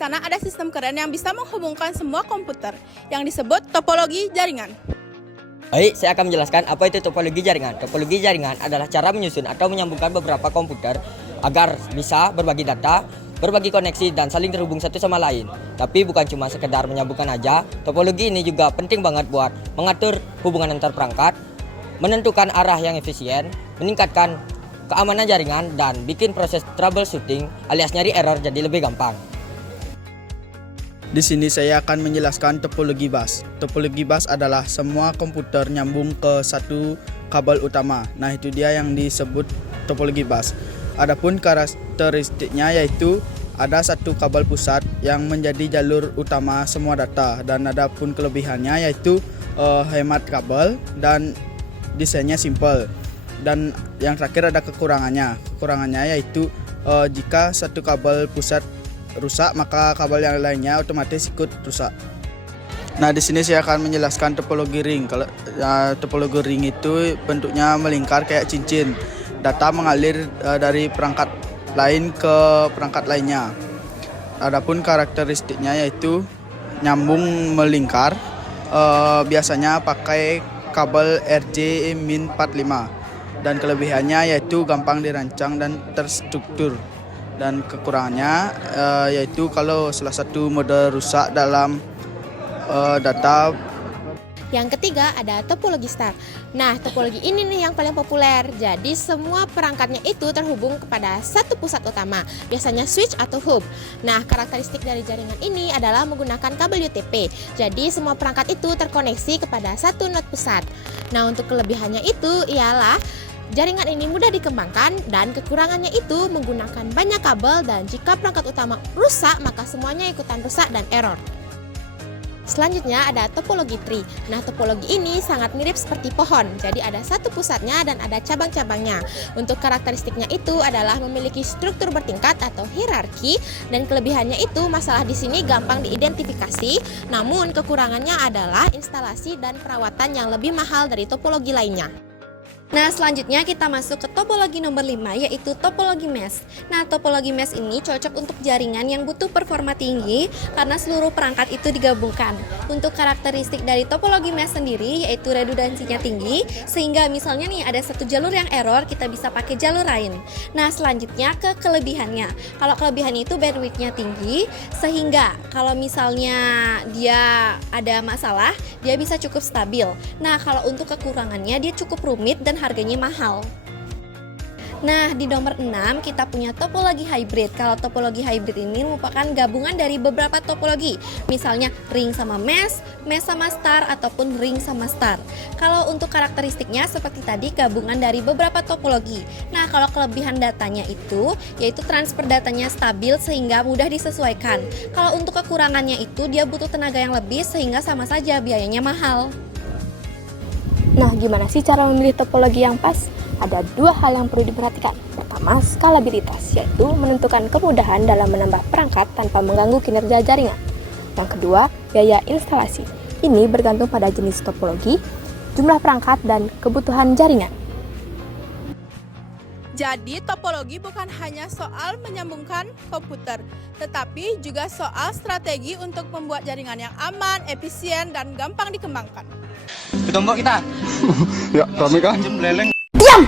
sana ada sistem keren yang bisa menghubungkan semua komputer yang disebut topologi jaringan. Baik, saya akan menjelaskan apa itu topologi jaringan. Topologi jaringan adalah cara menyusun atau menyambungkan beberapa komputer agar bisa berbagi data, berbagi koneksi, dan saling terhubung satu sama lain. Tapi bukan cuma sekedar menyambungkan aja, topologi ini juga penting banget buat mengatur hubungan antar perangkat, menentukan arah yang efisien, meningkatkan keamanan jaringan, dan bikin proses troubleshooting alias nyari error jadi lebih gampang. Di sini saya akan menjelaskan topologi bus. Topologi bus adalah semua komputer nyambung ke satu kabel utama. Nah, itu dia yang disebut topologi bus. Adapun karakteristiknya yaitu ada satu kabel pusat yang menjadi jalur utama semua data, dan adapun kelebihannya yaitu hemat kabel dan desainnya simple. Dan yang terakhir ada kekurangannya. Kekurangannya yaitu jika satu kabel pusat rusak, maka kabel yang lainnya otomatis ikut rusak. Nah, di sini saya akan menjelaskan topologi ring. Kalau topologi ring itu bentuknya melingkar kayak cincin. Data mengalir dari perangkat lain ke perangkat lainnya. Adapun karakteristiknya yaitu nyambung melingkar. Biasanya pakai kabel RJ-45. Dan kelebihannya yaitu gampang dirancang dan terstruktur. Dan kekurangannya yaitu kalau salah satu mode rusak dalam data. Yang ketiga ada topologi star. Nah, topologi ini nih yang paling populer. Jadi semua perangkatnya itu terhubung kepada satu pusat utama, biasanya switch atau hub. Nah, karakteristik dari jaringan ini adalah menggunakan kabel UTP. Jadi semua perangkat itu terkoneksi kepada satu node pusat. Nah, untuk kelebihannya itu ialah jaringan ini mudah dikembangkan, dan kekurangannya itu menggunakan banyak kabel, dan jika perangkat utama rusak maka semuanya ikutan rusak dan error. Selanjutnya ada topologi tree. Nah, topologi ini sangat mirip seperti pohon. Jadi ada satu pusatnya dan ada cabang-cabangnya. Untuk karakteristiknya itu adalah memiliki struktur bertingkat atau hierarki, dan kelebihannya itu masalah di sini gampang diidentifikasi. Namun kekurangannya adalah instalasi dan perawatan yang lebih mahal dari topologi lainnya. Nah, selanjutnya kita masuk ke topologi nomor 5, yaitu topologi mesh. Nah, topologi mesh ini cocok untuk jaringan yang butuh performa tinggi karena seluruh perangkat itu digabungkan. Untuk karakteristik dari topologi mesh sendiri yaitu redundansinya tinggi, sehingga misalnya nih ada satu jalur yang error, kita bisa pakai jalur lain. Nah, selanjutnya ke kelebihannya. Kalau kelebihannya itu bandwidth-nya tinggi, sehingga kalau misalnya dia ada masalah, dia bisa cukup stabil. Nah, kalau untuk kekurangannya dia cukup rumit dan harganya mahal. Nah, di nomor 6 kita punya topologi hybrid. Kalau topologi hybrid ini merupakan gabungan dari beberapa topologi. Misalnya ring sama mesh, mesh sama star, ataupun ring sama star. Kalau untuk karakteristiknya seperti tadi, gabungan dari beberapa topologi. Nah, kalau kelebihan datanya itu yaitu transfer datanya stabil sehingga mudah disesuaikan. Kalau untuk kekurangannya itu dia butuh tenaga yang lebih sehingga sama saja biayanya mahal. Nah, gimana sih cara memilih topologi yang pas? Ada dua hal yang perlu diperhatikan. Pertama, skalabilitas, yaitu menentukan kemudahan dalam menambah perangkat tanpa mengganggu kinerja jaringan. Yang kedua, biaya instalasi. Ini bergantung pada jenis topologi, jumlah perangkat, dan kebutuhan jaringan. Jadi topologi bukan hanya soal menyambungkan komputer, tetapi juga soal strategi untuk membuat jaringan yang aman, efisien, dan gampang dikembangkan. Ketombok kita. Ya, kami kan. Jem leleng. Diam!